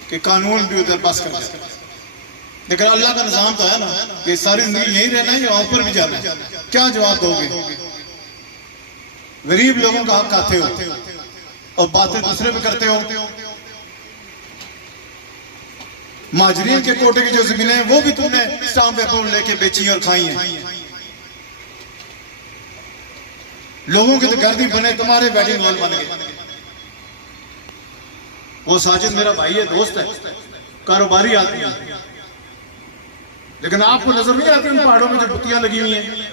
कि कानून भी उधर बस कर जाए। लेकिन अल्लाह का निजाम तो है ना, ये सारी जिंदगी यहीं रहना है या ऊपर भी जाना है? क्या जवाब दोगे? गरीब लोगों का हक खाते हो और बातें दूसरे पे करते हो। माजरीन के कोटे की जो जमीनें हैं वो भी तुमने स्टाम्प पेपर लेके बेची और खाई हैं। लोगों के तो घर भी बने, तुम्हारे वेडिंग हॉल बन गए। वो साजिद मेरा भाई है, दोस्त है, कारोबारी आदमी है, लेकिन आपको नजर नहीं आती उन पहाड़ों में जो बुतियां लगी हुई हैं।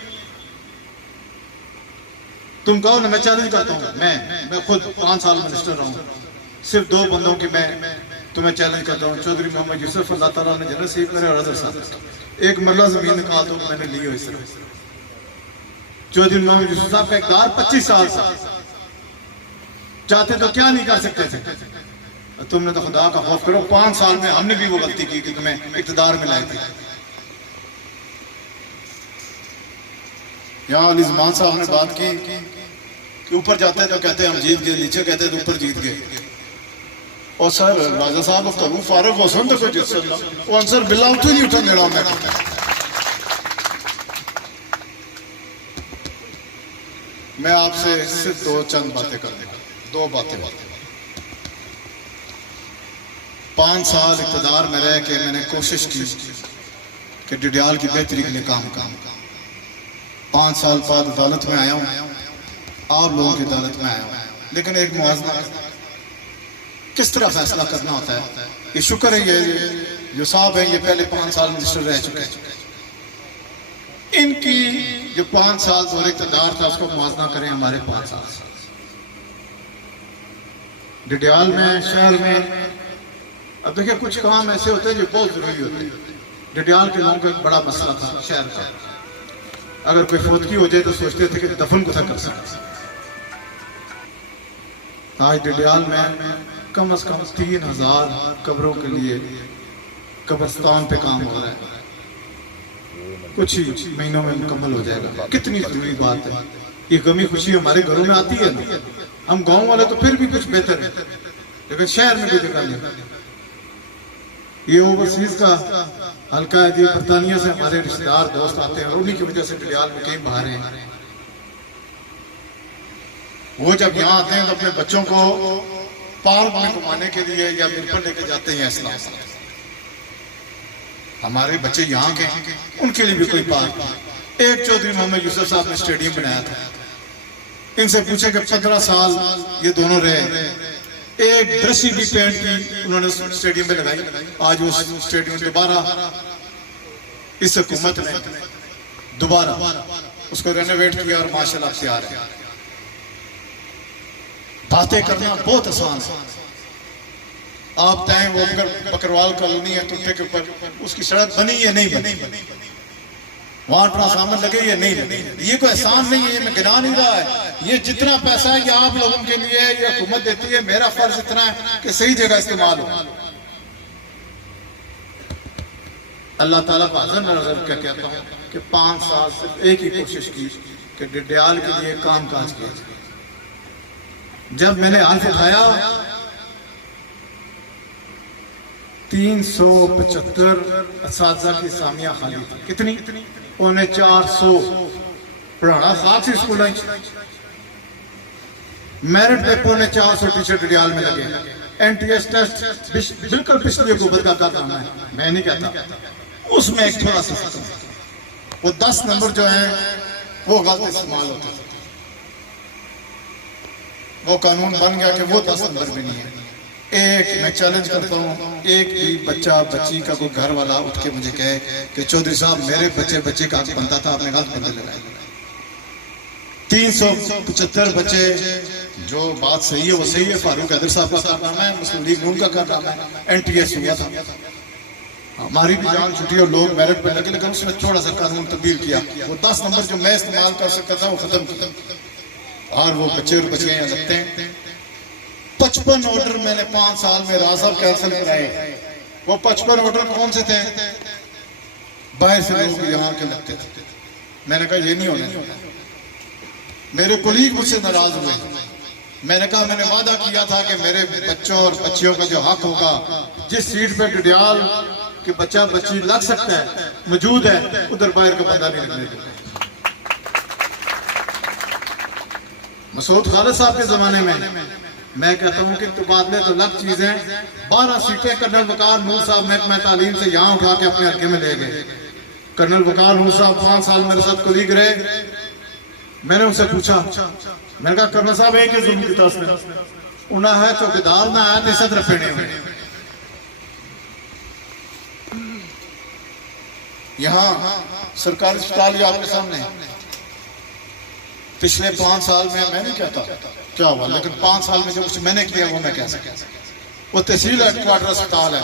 तुम कहो ना, मैं चैलेंज करता हूँ, मैं खुद 5 साल मिनिस्टर रहा हूँ, सिर्फ 2 बंदों की मैं तुम्हें चैलेंज करता हूँ, चौधरी मोहम्मद यूसुफ, अल्लाह ताला ने जन्नत नसीब करे, और हज़रत साहब। एक मरला जमीन निकाल दो, मैंने ली हो इस तरह। चौधरी मोहम्मद यूसुफ साहब का इक़्तिदार 25 साल से, चाहते तो क्या नहीं कर सकते थे। तुमने तो खुदा का खौफ करो, 5 साल में हमने भी वो गलती की कि तुम्हें इक़्तिदार में लाए थे। यहाँ अली ज़मान साहब ने बात की कि ऊपर जाते हैं तो कहते हैं हम जीत गए, नीचे कहते हैं तो ऊपर जीत गए। और सर राजा साहब कबू फारूक हुसैन तो कोई जीत सकता, वो आंसर बिल्ला उठ नहीं उठा मेरा। मैं आपसे सिर्फ 2 चंद बातें कर देगा, 2 बातें। 5 साल इक़्तिदार में रह के मैंने कोशिश की कि डिडियाल की बेहतरी के लिए काम। 5 साल बाद अदालत में आया हूँ, और लोगों की अदालत में आया हूँ, लेकिन एक मुआवजा किस तरह फैसला करना होता है। ये शुक्र है ये जो साहब है, ये पहले 5 साल मिनिस्टर रह चुके हैं। इनकी जो 5 साल दौर इक़्तिदार था उसको मुआवजा करें हमारे 5 साल से। डिडियाल में, शहर में, अब देखिए कुछ काम ऐसे होते हैं जो बहुत जरूरी होते हैं। डिडियाल के लोगों का एक बड़ा मसला था शहर का, अगर कोई फौतगी हो जाए तो सोचते थे कि दफन को कर सकते। आज डिडियाल में कम से कम 3000 कब्रों के लिए कब्रिस्तान पे काम हो रहा है, कुछ ही महीनों में मुकम्मल हो जाएगा। कितनी जरूरी बात है। ये गमी खुशी हमारे घरों में आती है ना, हम गांव वाले तो फिर भी कुछ बेहतर है, लेकिन शहर में कोई जगह नहीं। ये ओवरसीज का हल्का है जी, बरतानिया से हमारे रिश्तेदार दोस्त आते हैं और उन्हीं की वजह से डिडियाल में कहीं बाहर हैं। वो जब यहाँ आते हैं तो अपने बच्चों को पार्क में घुमाने के लिए या मिरपन लेके जाते हैं इस्लाम। हमारे बच्चे यहाँ के, उनके लिए भी कोई पार्क। एक चौधरी मोहम्मद यूसुफ साहब ने स्टेडियम बनाया था। इनसे पूछे कि 15 साल ये दोनों रहे, एक ब्रशी भी पेंट की उन्होंने स्टेडियम में लगाई। आज वो स्टेडियम दोबारा इस हुकूमत ने दोबारा उसको रेनोवेट किया और माशाल्लाह तैयार है। बातें करना बहुत आसान है। आप तय वो बकरवाल कॉलोनी है टुट्टे के ऊपर, उसकी सड़क बनी या नहीं बनी, वहां ट्रांसफार्मर लगे या नहीं लगे, ये कोई एहसान नहीं है, ये मैं गिना नहीं रहा है। ये जितना पैसा है ये आप लोगों के लिए ये हुकूमत देती है, मेरा फर्ज इतना है कि सही जगह इस्तेमाल हो। अल्लाह ताला को हाज़िर नज़र कर कहता हूं कि 5 साल से एक ही कोशिश की कि डडियाल के लिए काम काज किया जाए। जब मैंने हाथ उठाया 375 असातिज़ा की सामिया खाली थी। कितनी? 450 पढ़ाना साथ ही स्कूल मेरिट पे 450 टीचर डडियाल में लगे। NTS टेस्ट बिल्कुल पिछले गोबर का काम है, मैं नहीं कहता, उसमें एक थोड़ा सा वो 10 नंबर जो है वो गलत इस्तेमाल होते थे। वो कानून बन गया कि वो 10 नंबर भी नहीं है। एक मैं चैलेंज करता हूँ, एक भी बच्चा बच्ची का कोई घर वाला उठ के मुझे कहे कि चौधरी साहब मेरे बच्चे का बनता था, आपने गलत बंदे लगाए। 375 बच्चे, जो बात सही है वो सही है। फारूक हैदर साहब का कारनामा है, मुस्लिम लीग नून का कारनामा है, NTS हुआ था, हमारी भी जान छुट्टी और लोग मेरिट पर लगे, लेकिन उसने थोड़ा सा कानून तब्दील किया। वो 10 नंबर जो मैं इस्तेमाल कर सकता था वो खत्म किया और वो बच्चे और बच्चियां यहाँ लगते हैं। 55 ऑर्डर मैंने 5 साल में राजा कैंसिल कराए। वो 55 ऑर्डर कौन से थे? बाहर से लोग यहाँ के लगते थे। मैंने कहा ये नहीं होना। मेरे कोलीग मुझसे नाराज हुए। मैंने कहा मैंने वादा किया था कि मेरे बच्चों और बच्चियों का जो हक होगा, जिस सीट पे डडियाल कि बच्चा बच्ची लग सकता है मौजूद है, उधर बाहर का बंदा नहीं लगने देता। मसूद खालिद साहब के जमाने में मैं कहता हूं कि तबादले तो अलग चीजें। 12 सीटें कर्नल वकार नूर साहब महकमा तालीम से यहाँ उठा के अपने हल्के में ले गए। कर्नल वकार नूर साहब 5 साल मेरे साथ कोलीग रहे। मैंने उनसे पूछा, मैंने कहा कर्नल साहब एक ही जुल्म की उसने उन्हें है चौकीदार ना आया तो इज्जत रखेने हुए। यहाँ सरकारी अस्पताल आपके सामने पिछले 5 साल में मैं नहीं कहता क्या हुआ, लेकिन 5 साल में जो कुछ मैंने किया वो मैं कह सकता। वो तहसील हेडक्वार्टर अस्पताल है,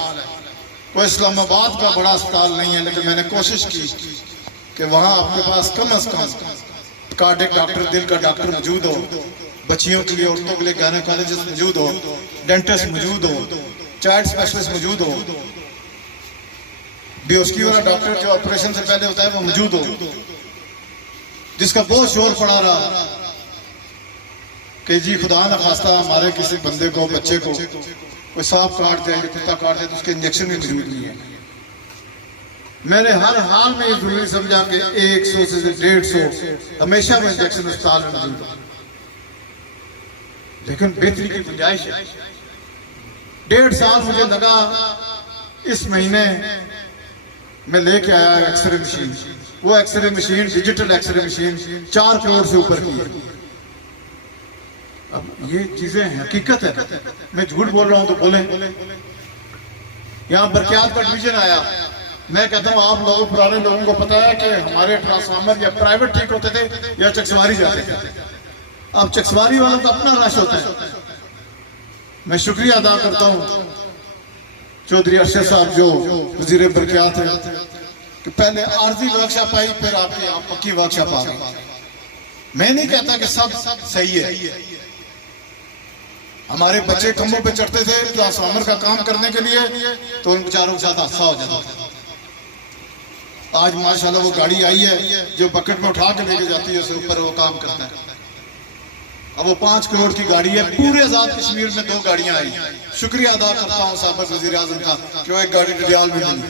कोई इस्लामाबाद का बड़ा अस्पताल नहीं है, लेकिन मैंने कोशिश की कि वहाँ आपके पास कम अज कम कार्डियक डॉक्टर, दिल का डॉक्टर मौजूद हो, बच्चियों के लिए, औरतों के लिए गायनेकोलॉजिस्ट मौजूद हो, डेंटिस्ट मौजूद हो, चाइल्ड स्पेशलिस्ट मौजूद हो, बेहोशी वाला डॉक्टर जो ऑपरेशन से पहले होता है वो मौजूद हो, जिसका बहुत शोर पड़ा रहा कि जी खुदा न खास्ता हमारे किसी बंदे को, बच्चे को कोई सांप काट दे, कुत्ता काट दे तो उसके इंजेक्शन भी मौजूद नहीं है। मैंने हर हाल में ये जरूरी समझा कि 100 से 150 हमेशा में इंजेक्शन अस्पताल में मौजूद है, लेकिन बेहतरी की गुंजाइश है। 1.5 साल मुझे लगा। इस महीने मैं लेके आया एक्सरे मशीन। वो x-ray machine, digital x-ray machine 4 crore से ऊपर की है। अब ये चीजें हकीकत है, मैं झूठ बोल रहा हूं तो बोले। यहाँ बरकियात का डिवीजन आया। मैं कहता हूँ आप लोगों, पुराने लोगों को पता है कि हमारे ट्रांसफार्मर या प्राइवेट ठीक होते थे या चकसवारी जाते थे। अब चकसवारी वालों का अपना रश होता है। मैं शुक्रिया अदा करता हूँ चौधरी अरशद साहब जो वजीर बरकियात है कि पहले आर्जी वर्कशॉप आई, फिर आपकी पक्की वर्कशॉप आ गई। मैं नहीं कहता कि सब सही है। हमारे बच्चे खंभों पे चढ़ते थे ट्रांसफार्मर का काम करने के लिए, तो उन बेचारों के साथ हादसा हो जाता था। आज माशाल्लाह वो गाड़ी आई है जो बकेट में उठा के लेके जाती है, उसके ऊपर वो काम करता है। अब वो 5 करोड़ की गाड़ी है। पूरे आजाद कश्मीर में 2 गाड़ियां आई। शुक्रिया अदा करता हूँ साबिक वजीर आजम का कि वो एक गाड़ी डडियाल में मिली।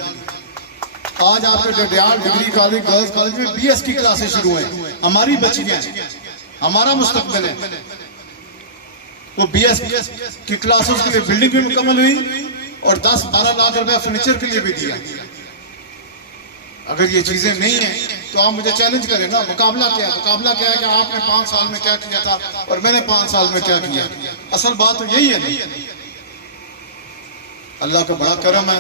आज आपके Dadiyal degree college, girls college में BS की क्लासेस शुरू हुई। हमारी बच्चियां, हमारा मुस्तकबिल है। वो BS की क्लासेस के लिए बिल्डिंग भी मुकम्मल हुई और 10-12 लाख रुपए फर्नीचर के लिए भी दिया। अगर ये चीजें नहीं है तो आप मुझे चैलेंज करें ना। मुकाबला क्या है? मुकाबला क्या है कि आपने 5 साल में क्या किया था और मैंने 5 साल में क्या किया। असल बात तो यही है ना। अल्लाह का बड़ा करम है।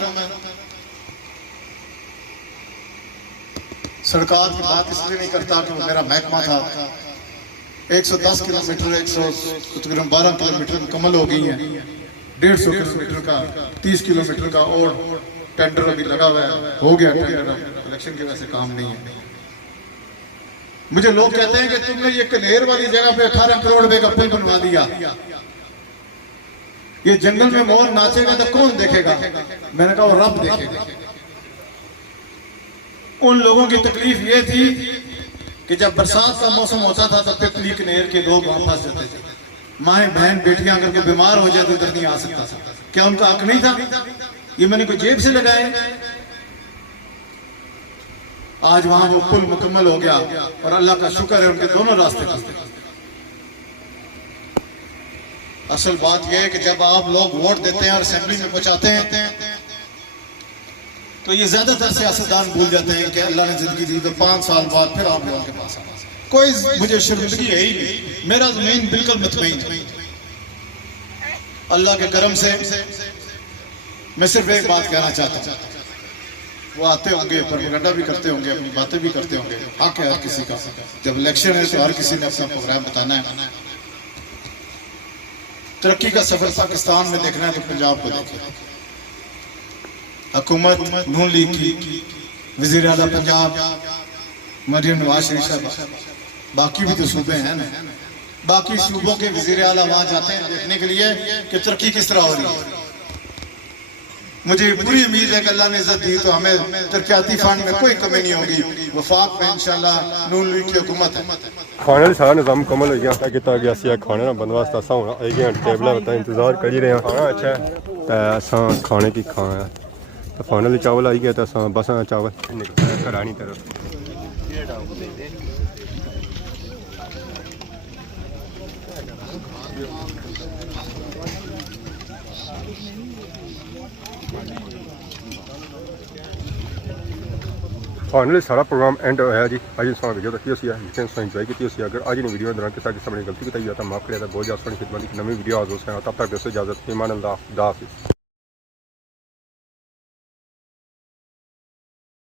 सरकार की बात इसलिए नहीं करता कि वो मेरा महकमा था। 110 किलोमीटर 12 किलोमीटर मुकम्मल हो गई है। 150 किलोमीटर का 30 किलोमीटर का और टेंडर अभी लगा हुआ है, हो गया टेंडर, इलेक्शन की वजह से काम नहीं है। मुझे लोग कहते हैं कि तुमने ये कनेर वाली जगह पे 18 करोड़ रुपए का पुल बनवा दिया, ये जंगल में मोर नाचेगा तो कौन देखेगा? मैंने कहा वो रब देखेगा। उन लोगों की तकलीफ ये थी कि जब बरसात का मौसम होता था तो पिपली कनेर के लोग वहां फंस जाते थे। माएं बहन बेटियां अगर कोई बीमार हो जाए तो इधर नहीं आ सकता था। क्या उनका हक नहीं था? ये मैंने कोई जेब से लगाए? आज वहां वो पुल मुकम्मल हो गया और अल्लाह का शुक्र है उनके दोनों रास्ते खुलते। असल बात यह है कि जब आप लोग वोट देते हैं और असेंबली में पहुंचाते हैं तो ये ज्यादातर सियासतदान भूल जाते हैं कि अल्लाह ने जिंदगी दी तो 5 साल बाद फिर आप लोगों के पास आना। कोई मुझे शर्मिंदगी है ही नहीं, मेरा जमीन बिल्कुल मुतमईन है। अल्लाह के करम से मैं सिर्फ एक बात कहना चाहता हूँ, वो आते होंगे, प्रोपेगेंडा भी करते होंगे, अपनी बातें भी करते होंगे, हक है हर किसी का। जब इलेक्शन है तो हर किसी ने अपना प्रोग्राम बताना है। तरक्की का सफर पाकिस्तान में देखना है तो पंजाब को देखिए। हुकूमत नून लीग की, वजीर आला पंजाब मरियम नवाज शरीफ साहब, बाकी भी तो सूबे हैं ना, बाकी सूबों के वजीर आला वहां जाते हैं देखने के लिए कि तरक्की किस तरह हो रही है। मुझे पूरी उम्मीद है कि अल्लाह ने इज्जत दी तो हमें तरक्याती फंड में कोई कमी नहीं होगी। वफाक में इंशाल्लाह नून लीग की हुकूमत है। खाने सारा निज़ाम मुकम्मल हो गया तय किया गया सी। खाने का बंदोबस्त असा होना आई गया, टेबल का इंतजार कर ही रहे हैं। खाना अच्छा है तो अस खाने की खाना है तो फाइनली चावल आई गया तो अस बस चावल निकल घरानी तरफ। फाइनली सारा प्रोग्राम एंड होया जी। अज इंसान वीडियो देखी उसी है जिसने इंसान इंजॉय की उसी। अगर अज ने वीडियो दौरान किसी किसी ने गलती की तो माफ करिए। बहुत ज़्यादा सोनी खिदमत नवी वीडियो आज हो तब तक दोस्तों इजाजत ईमान अल्लाह हाफिज़।